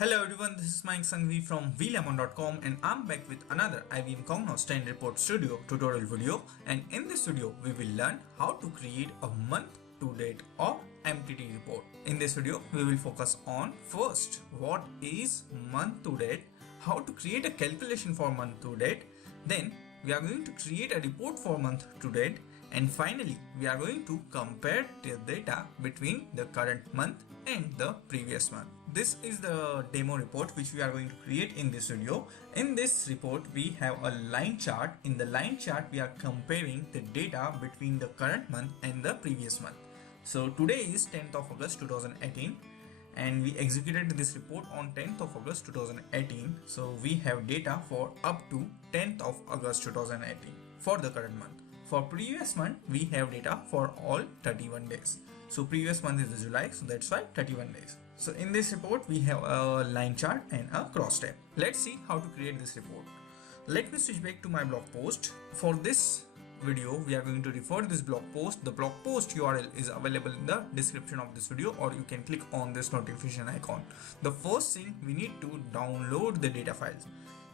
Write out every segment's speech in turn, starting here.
Hello everyone, this is Mike Sangvi from vlemon.com and I'm back with another IBM Cognos 10 Report Studio tutorial video, and in this video we will learn how to create a month to date or MTD report. In this video we will focus on first what is month to date, how to create a calculation for month to date, then we are going to create a report for month to date, and finally we are going to compare the data between the current month and the previous month. This is the demo report which we are going to create in this video. In this report we have a line chart. In the line chart we are comparing the data between the current month and the previous month. So today is 10th of August 2018 and we executed this report on 10th of August 2018. So we have data for up to 10th of August 2018 for the current month. For previous month we have data for all 31 days. So previous month is the July, so that's why 31 days. So in this report we have a line chart and a cross tab. Let's see how to create this report. Let me switch back to my blog post. For this video we are going to refer this blog post. The blog post URL is available in the description of this video, or you can click on this notification icon. The first thing, we need to download the data files.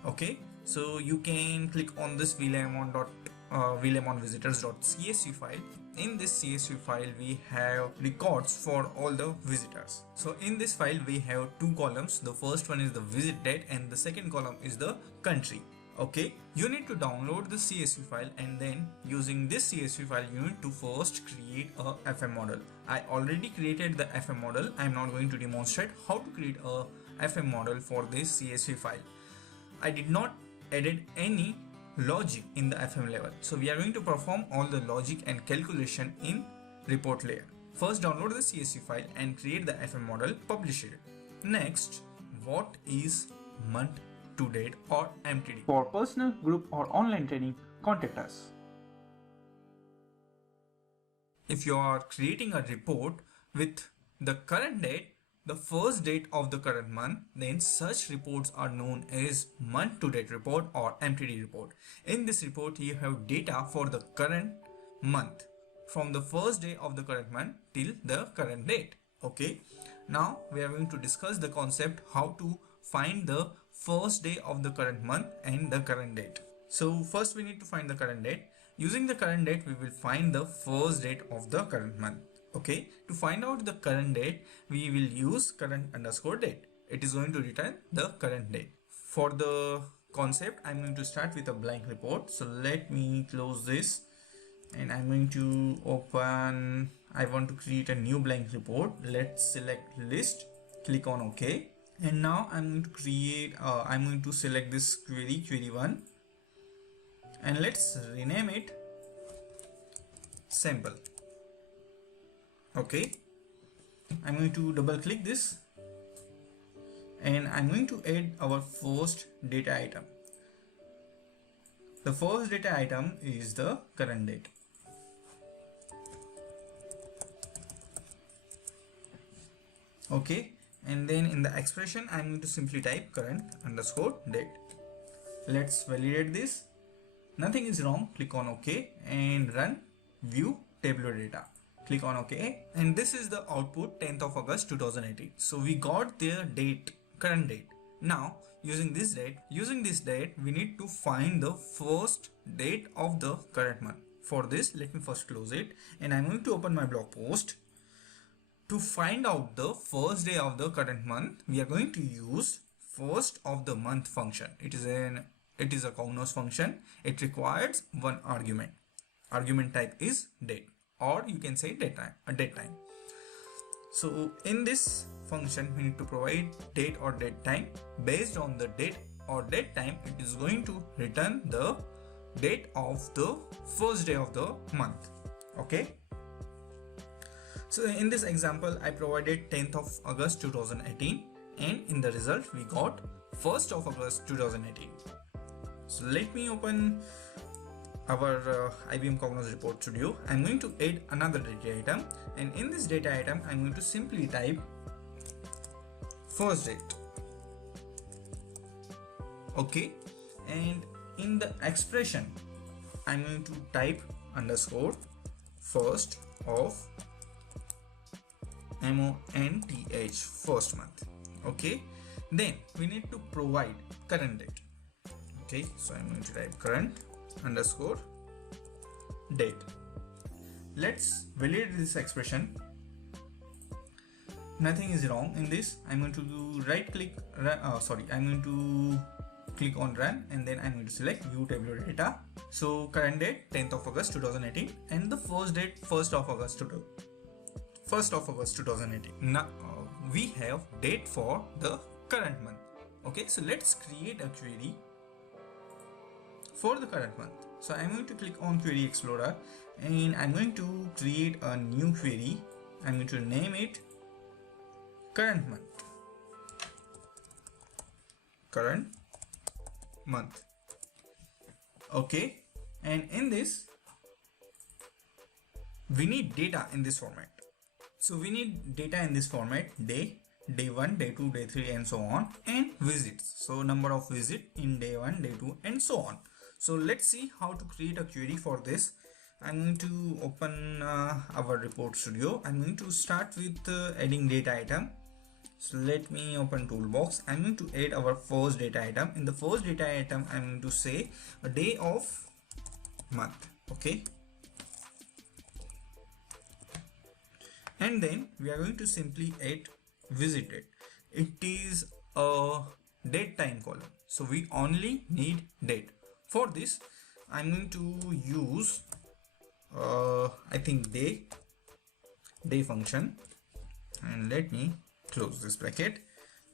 Okay, so you can click on this vlemonvisitors.csv file. In this CSV file we have records for all the visitors. So in this file we have two columns. The first one is the visit date and the second column is the country. Okay, you need to download the CSV file, and then using this CSV file you need to first create a FM model. I already created the FM model. I am not going to demonstrate how to create a FM model for this CSV file. I did not added any logic in the FM level. So we are going to perform all the logic and calculation in report layer. First download the CSV file and create the FM model, publish it. Next, what is month to date or MTD? For personal, group or online training, contact us. If you are creating a report with the current date, the first date of the current month, then such reports are known as month to date report or MTD report. In this report you have data for the current month from the first day of the current month till the current date. Okay, now we are going to discuss the concept how to find the first day of the current month and the current date. So first we need to find the current date. Using the current date we will find the first date of the current month. Okay, to find out the current date we will use current underscore date. It is going to return the current date. For the concept I'm going to start with a blank report. So let me close this and I'm going to open, I want to create a new blank report. Let's select list, click on OK, and now I'm going to create I'm going to select this query 1, and let's rename it sample. Okay, I'm going to double click this and I'm going to add our first data item. The first data item is the current date. Okay, and then in the expression I'm going to simply type current underscore date. Let's validate this. Nothing is wrong. Click on OK and run view tabular data. Click on OK, and this is the output 10th of August 2018. So we got their date, current date. Now using this date we need to find the first date of the current month. For this let me first close it and I'm going to open my blog post. To find out the first day of the current month we are going to use first of the month function. It is a Cognos function. It requires one argument. Argument type is date, or you can say date time. So in this function we need to provide date or date time. Based on the date or date time it is going to return the date of the first day of the month. Okay, so in this example I provided 10th of August 2018 and in the result we got 1st of August 2018. So let me open our IBM Cognos Report Studio. I'm going to add another data item, and in this data item I'm going to simply type first date. Okay, and in the expression I'm going to type underscore first of MONTH, first month. Okay, Then we need to provide current date. Okay, so I'm going to type current underscore date. Let's validate this expression. Nothing is wrong in this. I'm going to do right click, I'm going to click on run, and then I'm going to select view tabular data. So current date 10th of August 2018 and the first date 1st of August 2018. Now we have date for the current month. Okay, so let's create a query for the current month. So I'm going to click on Query Explorer and I'm going to create a new query. I'm going to name it current month. Current month. Okay, and in this we need data in this format. So we need data in this format: day 1, day 2, day 3 and so on, and visits. So number of visit in day 1, day 2 and so on. So let's see how to create a query for this. I'm going to open our report studio. I'm going to start with adding data item. So let me open toolbox. I'm going to add our first data item. In the first data item, I'm going to say a day of month. Okay, and then we are going to simply add visit date. It is a date time column, so we only need date. For this I'm going to use I think day function, and let me close this bracket.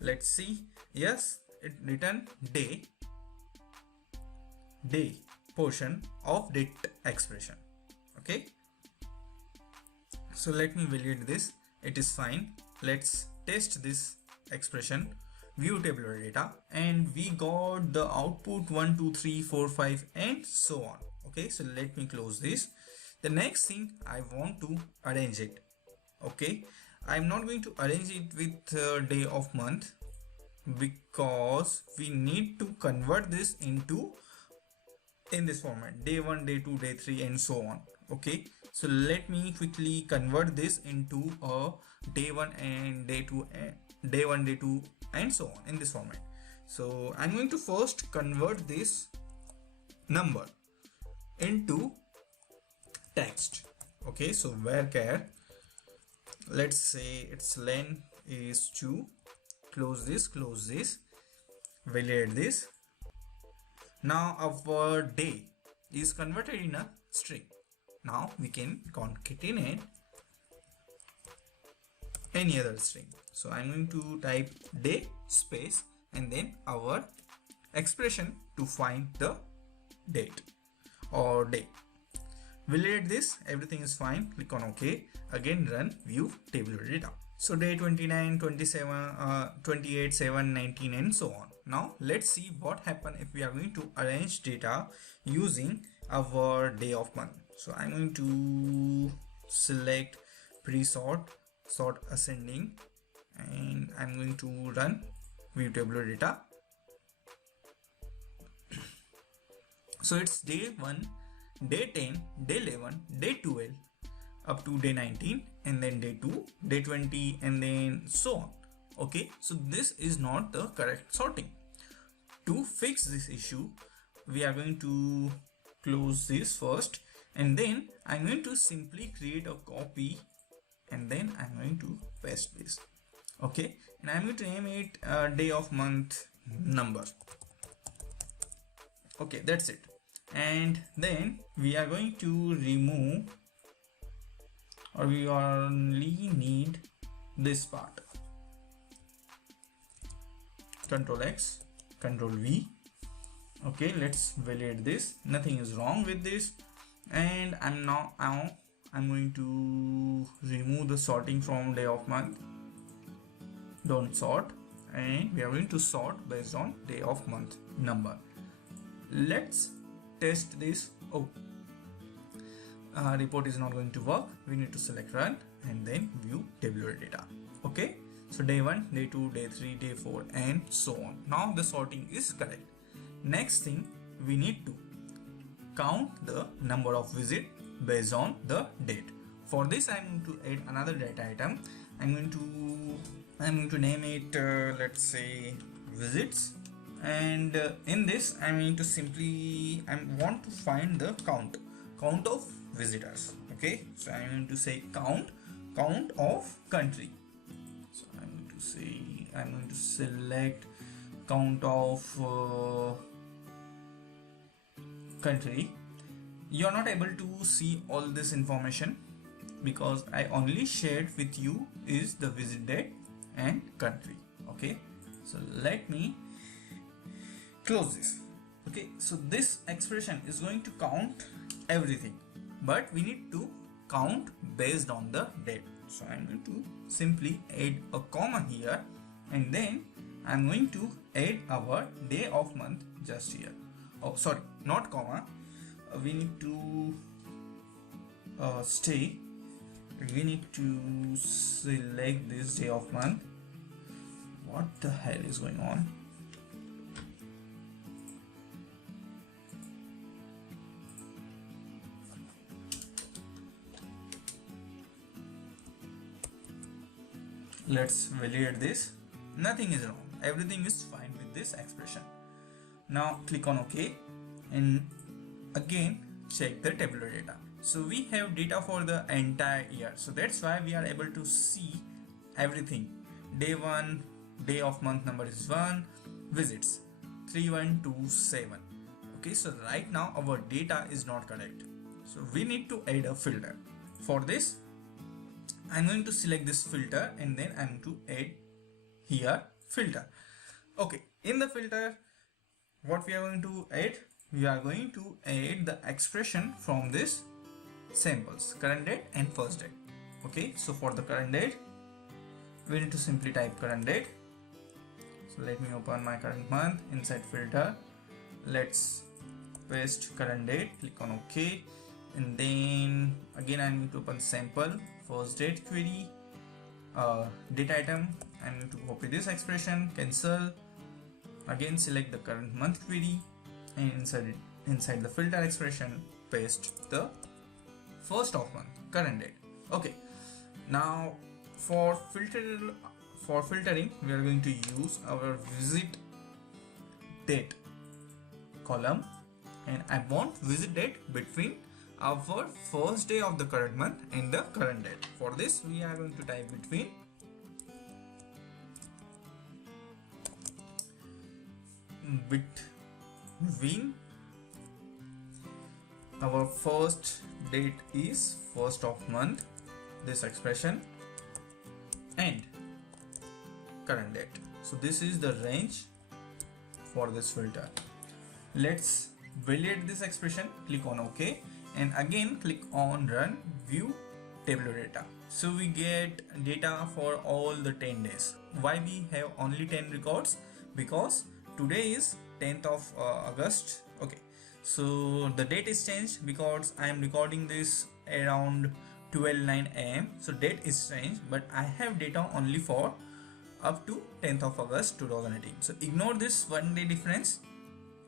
Let's see. Yes, it returned day portion of date expression. Okay, so let me validate this. It is fine. Let's test this expression. View tabular data, and we got the output 1 2 3 4 5 and so on. Okay, so let me close this. The next thing, I want to arrange it. Okay, I'm not going to arrange it with day of month because we need to convert this into in this format: day 1, day 2, day 3 and so on. Okay, so let me quickly convert this into a day 1 and day 2 day 1, day 2 and so on in this format. So I'm going to first convert this number into text. Okay, so varchar, let's say its length is 2. Close this, validate this. Now our day is converted in a string. Now we can concatenate any other string. So I'm going to type day space and then our expression to find the date or day. Validate this, everything is fine. Click on OK. Again run view tabular data. So day 29, 27, 28, 7, 19 and so on. Now let's see what happens if we are going to arrange data using our day of month. So I'm going to select pre-sort, sort ascending, and I'm going to run view tabular data. So it's day 1, day 10, day 11, day 12 up to day 19, and then day 2, day 20 and then so on. Okay, so this is not the correct sorting. To fix this issue, we are going to close this first, and then I'm going to simply create a copy, and then I'm going to paste this. Okay, and I'm going to name it day of month number. Okay, that's it. And then we are going to remove, or we only need this part. Control X, Control V. Okay, let's validate this. Nothing is wrong with this. And I'm going to remove the sorting from day of month. Don't sort, and we are going to sort based on day of month number. Let's test this. Oh, report is not going to work. We need to select run and then view tabular data. Okay, so day 1, day 2, day 3, day 4 and so on. Now the sorting is correct. Next thing, we need to count the number of visits based on the date. For this I'm going to add another data item. I'm going to I'm going to name it let's say visits, and in this I'm going to simply I want to find the count of visitors. Okay, so I'm going to say count of country. So I'm going to select count of country. You're not able to see all this information because I only shared with you is the visit date and country. Okay, so let me close this. Okay, so this expression is going to count everything, but we need to count based on the date. So I'm going to simply add a comma here, and then I'm going to add our day of month just here. Oh sorry, not comma, we need to we need to select this day of month. What the hell is going on? Let's validate this. Nothing is wrong, everything is fine with this expression. Now click on OK, and again check the tabular data. So we have data for the entire year, so that's why we are able to see everything. Day 1, day of month number is 1, visits 3127. Okay, so right now our data is not correct, so we need to add a filter. For this I'm going to select this filter, and then I'm going to add here filter. Okay, in the filter what we are going to add, we are going to add the expression from this samples, current date and first date. Okay, so for the current date we need to simply type current date. So let me open my current month. Inside filter, let's paste current date, click on OK, and then again I'm going to open sample first date query, date item. I'm going to copy this expression, cancel, again select the current month query, and inside the filter expression paste the first of month current date. Okay, now for filtering we are going to use our visit date column, and I want visit date between our first day of the current month and the current date. For this we are going to type between our first date is first of month, this expression, and current date. So this is the range for this filter. Let's validate this expression, click on OK, and again click on run view tabular data. So we get data for all the 10 days. Why we have only 10 records? Because today is 10th of August. Okay, so the date is changed because I am recording this around 12:09 am. So date is changed, but I have data only for up to 10th of August 2018. So ignore this 1 day difference.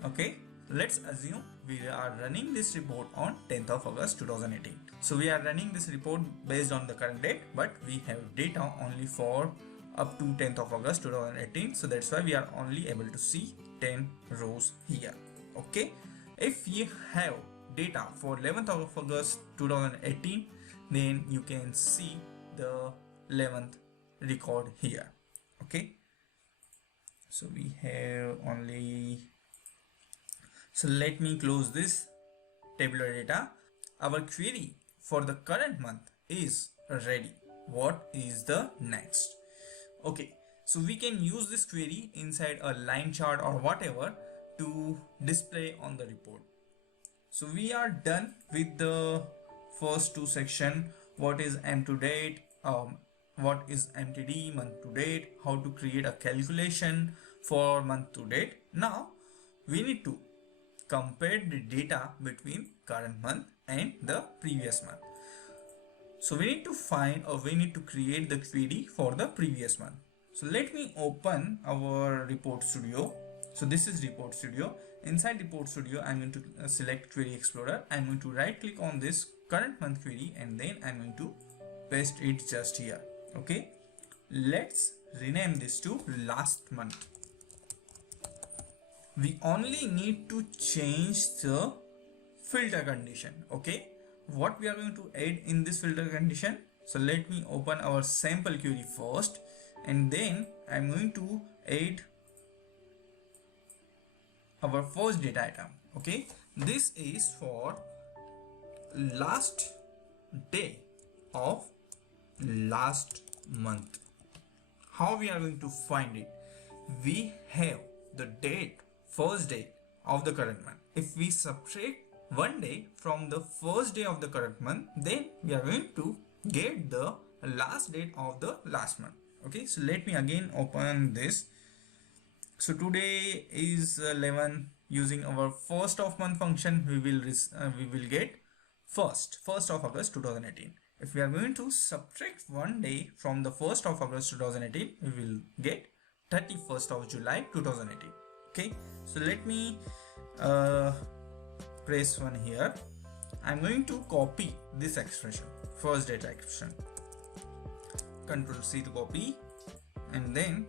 Okay, let's assume we are running this report on 10th of August 2018. So we are running this report based on the current date, but we have data only for up to 10th of August 2018. So that's why we are only able to see 10 rows here. Okay, if you have data for 11th of August 2018, then you can see the 11th record here. Okay, so we have only, so let me close this tabular data. Our query for the current month is ready. What is the next? Okay, so we can use this query inside a line chart or whatever to display on the report. So we are done with the first two section. What is M to date, what is MTD, month to date, how to create a calculation for month to date. Now we need to compare the data between current month and the previous month. So we need to find, or we need to create the query for the previous month. So let me open our report studio. So this is report studio. Inside report studio I'm going to select query explorer. I'm going to right click on this current month query, and then I'm going to paste it just here. Okay, let's rename this to last month. We only need to change the filter condition. Okay, what we are going to add in this filter condition? So let me open our sample query first, and then I'm going to add our first data item. Okay, this is for last day of last month. How we are going to find it? We have the date, first day of the current month. If we subtract one day from the first day of the current month, then we are going to get the last date of the last month. Okay, so let me again open this. So today is 11. Using our first of month function, we will get first of August 2018. If we are going to subtract one day from the 1st of August 2018, we will get 31st of July 2018. Okay, so let me press one here. I'm going to copy this expression, first data expression. Control C to copy, and then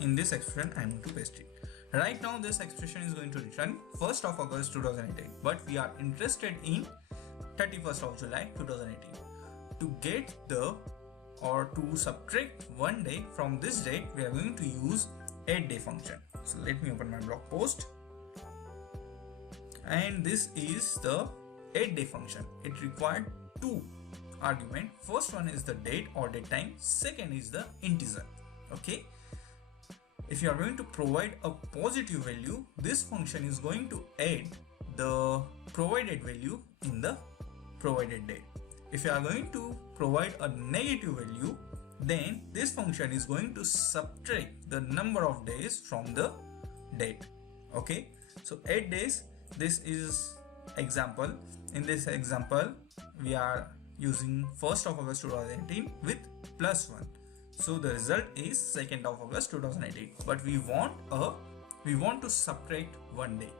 in this expression I'm going to paste it. Right now this expression is going to return 1st of August 2018, but we are interested in 31st of July 2018. To get the or to subtract one day from this date, we are going to use addDay function. So let me open my blog post, and this is the addDay function. It required two arguments. First one is the date or date time, second is the integer. Okay, if you are going to provide a positive value, this function is going to add the provided value in the provided date. If you are going to provide a negative value, then this function is going to subtract the number of days from the date. Okay, so 8 days. This is example. In this example, we are using 1st of August 2018 with +1. So the result is 2nd of August 2018. But we want to subtract one day.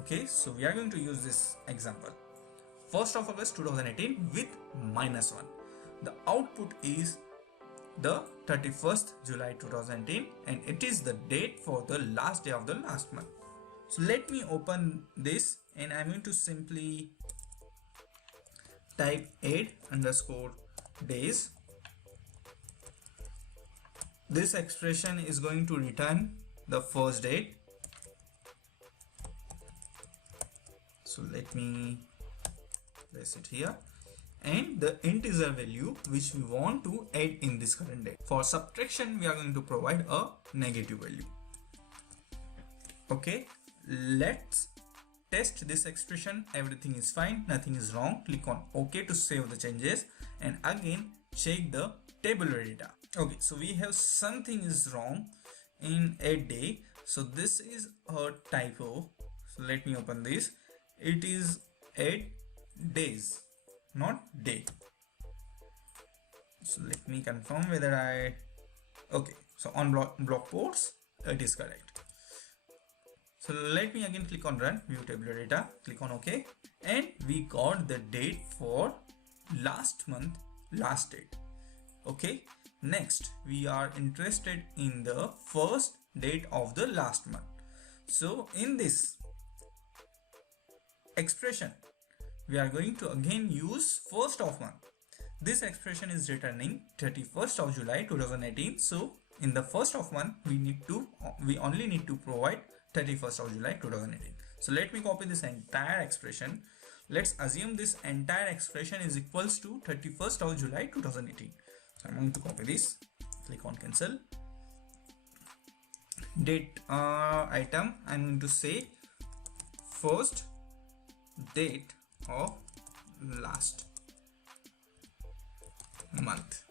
Okay, so we are going to use this example. 1st of August 2018 with -1. The output is the 31st July 2018, and it is the date for the last day of the last month. So let me open this, and I'm going to simply type 8_days. This expression is going to return the first date. So let me place it here, and the integer value which we want to add in this current date. For subtraction, we are going to provide a negative value. Okay, let's test this expression. Everything is fine, nothing is wrong. Click on OK to save the changes, and again check the tabular data. Okay, so we have something is wrong in addDay. So this is a typo. So let me open this. It is addDays, not day. So let me confirm whether okay, so on blog posts it is correct. So let me again click on run, view tabular data, click on OK, and we got the date for last month, last date. Okay, next we are interested in the first date of the last month. So in this expression, we are going to again use 1st of month. This expression is returning 31st of July 2018. So in the 1st of month, we only need to provide 31st of July 2018. So let me copy this entire expression. Let's assume this entire expression is equals to 31st of July 2018. So I'm going to copy this, click on cancel. Date item, I'm going to say first date of last month.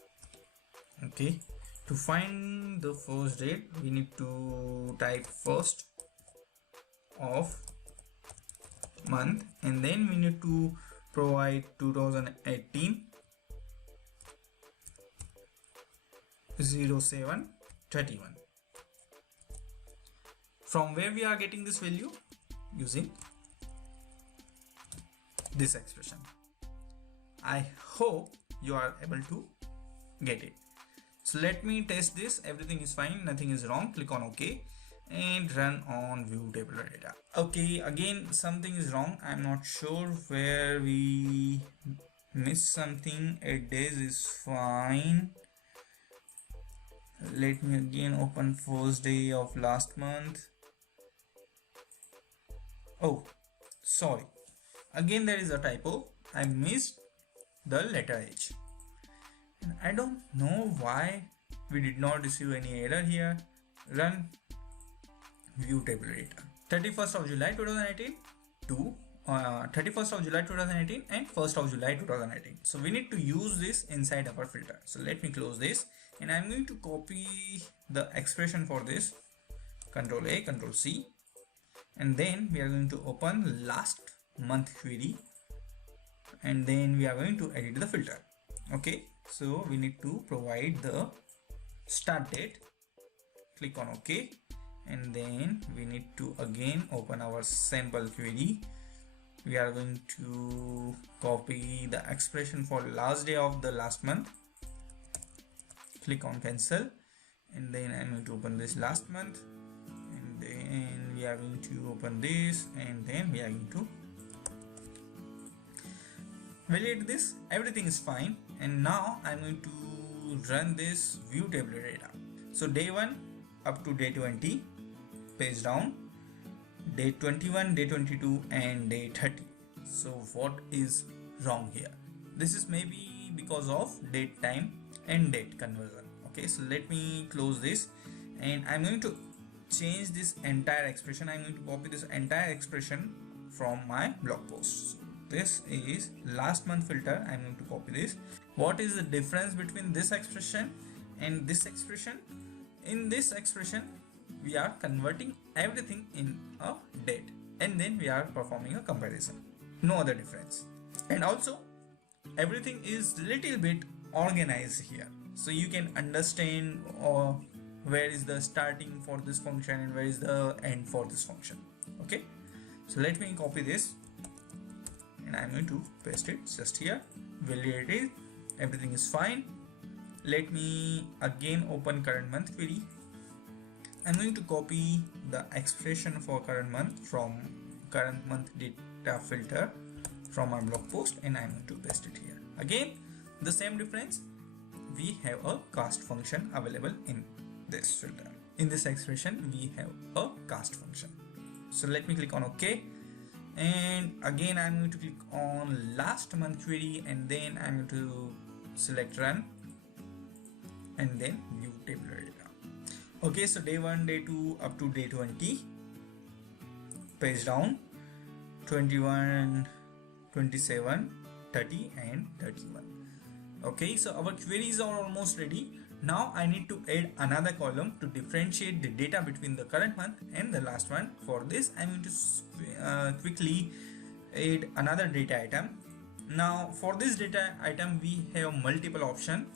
Okay, to find the first date, we need to type 1st of month, and then we need to provide 2018 0731. From where we are getting this value? Using this expression. I hope you are able to get it. So let me test this. Everything is fine, nothing is wrong. Click on OK and run on view tabular data. Okay, again something is wrong. I'm not sure where we missed something. 8 days is fine. Let me again open first day of last month. Oh, sorry, again there is a typo. I missed the letter H. And I don't know why we did not receive any error here. Run view table data. 31st of July 2018 to 31st of July 2018 and 1st of July 2018. So we need to use this inside our filter. So let me close this and I'm going to copy the expression for this. Control A, Control C, and then we are going to open last month query and then we are going to edit the filter. Okay, so we need to provide the start date. Click on OK, and then we need to again open our sample query. We are going to copy the expression for last day of the last month. Click on cancel, and then I'm going to open this last month, and then we are going to open this, and then we are going to validate this. Everything is fine, and now I'm going to run this view tabular data. So day 1 up to day 20, page down, day 21, day 22 and day 30. So what is wrong here? This is maybe because of date, time and date conversion. Okay, so let me close this and I'm going to change this entire expression. I'm going to copy this entire expression from my blog post. So this is last month filter. I'm going to copy this. What is the difference between this expression and this expression? In this expression we are converting everything in a date and then we are performing a comparison. No other difference. And also everything is little bit organized here, so you can understand where is the starting for this function and where is the end for this function. Okay, so let me copy this and I'm going to paste it just here. Validate it. Everything is fine. Let me again open current month query. I'm going to copy the expression for current month from current month data filter from our blog post and I'm going to paste it here. Again, the same difference. We have a cast function available in this filter. In this expression, we have a cast function. So let me click on OK. And again, I'm going to click on last month query and then I'm going to select run and then view tabular data. Okay, so day 1, day 2 up to day 20, page down, 21, 27, 30 and 31. Okay, so our queries are almost ready. Now I need to add another column to differentiate the data between the current month and the last one. For this I'm going to quickly add another data item. Now for this data item we have multiple options,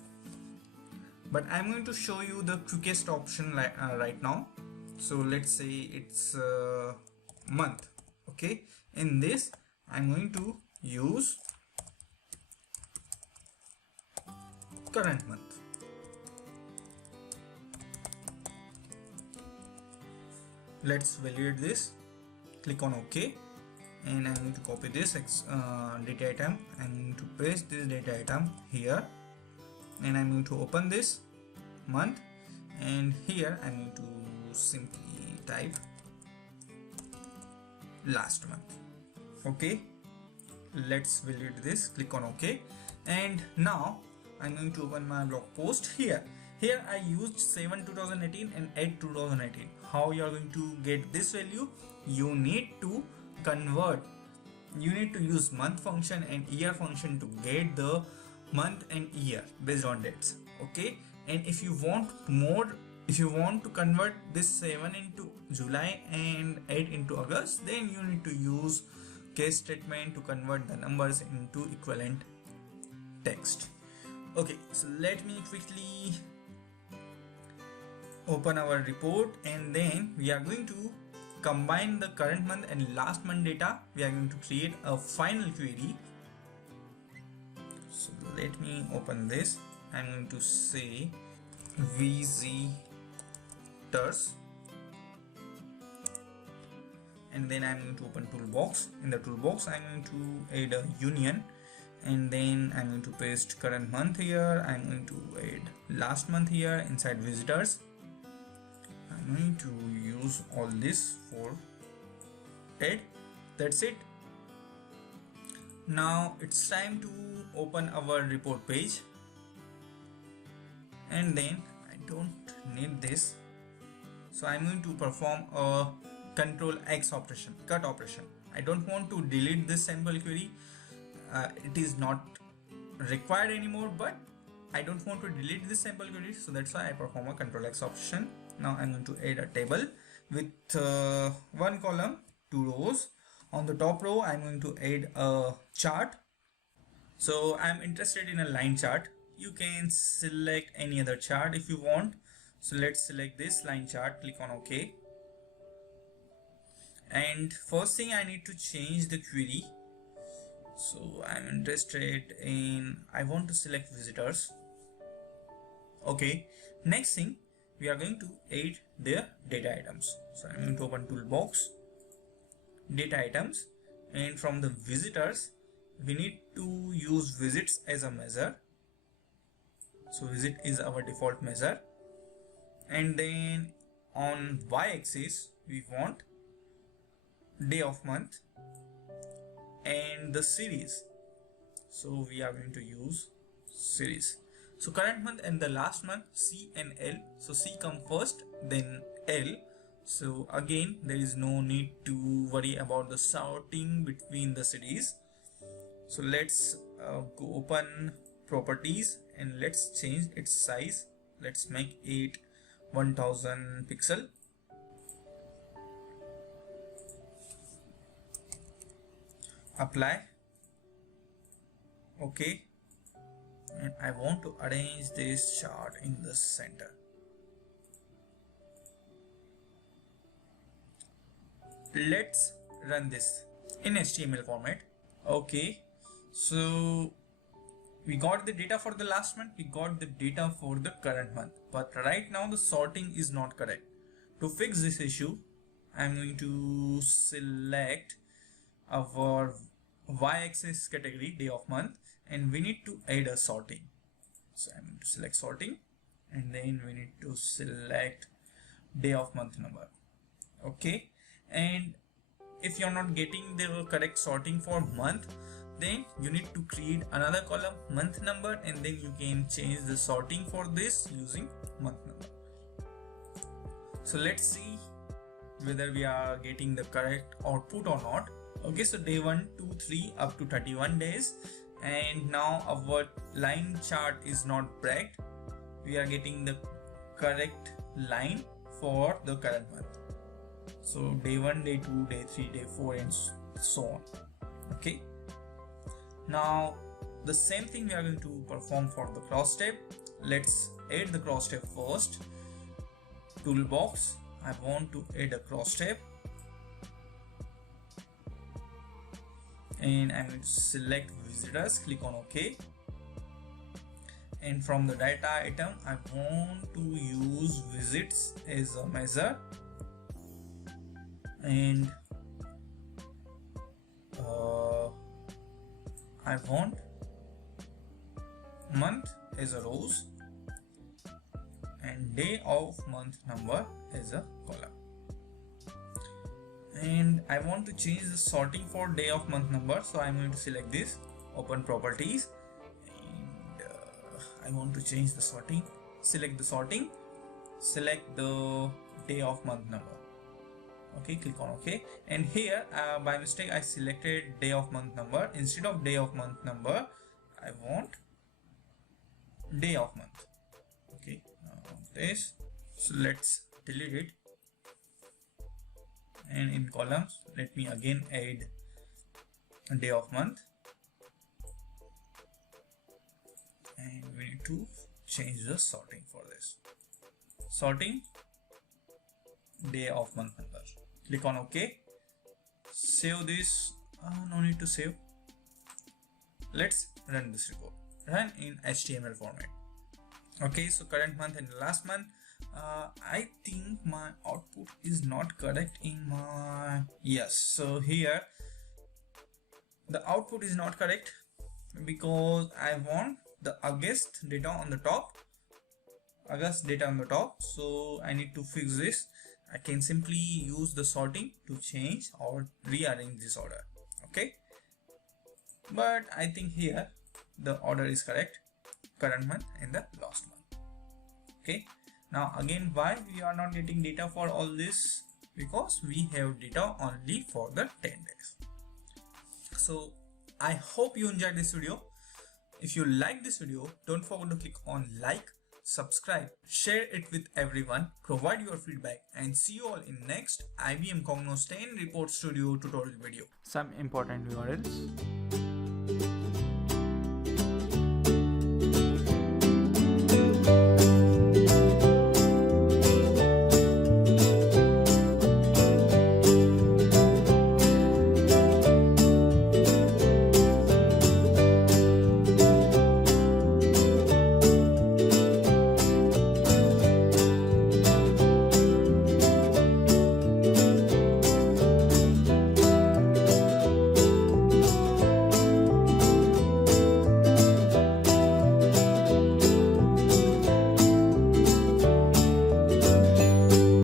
but I'm going to show you the quickest option right now. So let's say it's month. Okay, in this I'm going to use current month. Let's validate this. Click on OK and I'm going to copy this data item. I'm going to paste this data item here and I'm going to open this month and here I'm going to simply type last month. Okay, let's validate this. Click on OK and now I'm going to open my blog post here. Here I used 7 2018 and 8 2018. How you are going to get this value? You need to convert. You need to use month function and year function to get the month and year based on dates. Okay, and if you want more, if you want to convert this 7 into July and 8 into August, then you need to use case statement to convert the numbers into equivalent text. Okay, so let me quickly open our report and then we are going to combine the current month and last month data. We are going to create a final query. So let me open this. I'm going to say visitors, and then I'm going to open toolbox. In the toolbox I'm going to add a union, and then I'm going to paste current month here. I'm going to add last month here inside visitors. I'm going to use all this for add. That's it. Now it's time to open our report page, and then I don't need this, so I'm going to perform a control X operation, cut operation. I don't want to delete this sample query. It is not required anymore, but I don't want to delete this sample query, so that's why I perform a control X operation. Now I'm going to add a table with one column, two rows. On the top row I'm going to add a chart. So I'm interested in a line chart. You can select any other chart if you want. So let's select this line chart, click on OK. And first thing, I need to change the query. So I'm interested in, I want to select visitors. Okay. Next thing, we are going to add their data items. So I'm going to open toolbox, data items, and from the visitors we need to use visits as a measure. So visit is our default measure, and then on y-axis we want day of month and the series. So we are going to use series. So current month and the last month, C and L. So C come first, then L. So again, there is no need to worry about the sorting between the series. So let's go open properties and let's change its size. Let's make it 1000 pixel. Apply. Okay. And I want to arrange this chart in the center. Let's run this in HTML format. Okay, so we got the data for the last month, we got the data for the current month, but right now the sorting is not correct. To fix this issue, I'm going to select our y-axis category, day of month, and we need to add a sorting. So I'm going to select sorting, and then we need to select day of month number. Okay, and if you're not getting the correct sorting for month, then you need to create another column, month number, and then you can change the sorting for this using month number. So let's see whether we are getting the correct output or not. Okay, so day 1, 2, 3 up to 31 days, and now our line chart is not breaked. We are getting the correct line for the current month. So day 1, day 2, day 3, day 4, and so on. Okay, now the same thing we are going to perform for the cross step. Let's add the cross step first. Toolbox, I want to add a cross step, and I'm going to select visitors, click on OK, and from the data item I want to use visits as a measure, and I want month as a rows and day of month number as a column. And I want to change the sorting for day of month number, so I'm going to select this, open properties, and I want to change the sorting. Select the sorting, select the day of month number. Okay, click on OK, and here by mistake I selected day of month number. Instead of day of month number, I want day of month. Okay, this, so let's delete it, and in columns let me again add a day of month, and we need to change the sorting for this. Sorting day of month number. Click on OK. Save this. No need to save. Let's run this report. Run in HTML format. Okay, so current month and last month. I think my output is not correct in my, yes, so here the output is not correct because I want the August data on the top, so I need to fix this. I can simply use the sorting to change or rearrange this order. Okay, but I think here the order is correct, current month and the last month. Okay, now again, why we are not getting data for all this? Because we have data only for the 10 days. So I hope you enjoyed this video. If you like this video, don't forget to click on like, subscribe, share it with everyone, provide your feedback, and see you all in next IBM Cognos 10 Report Studio tutorial video. Some important URLs.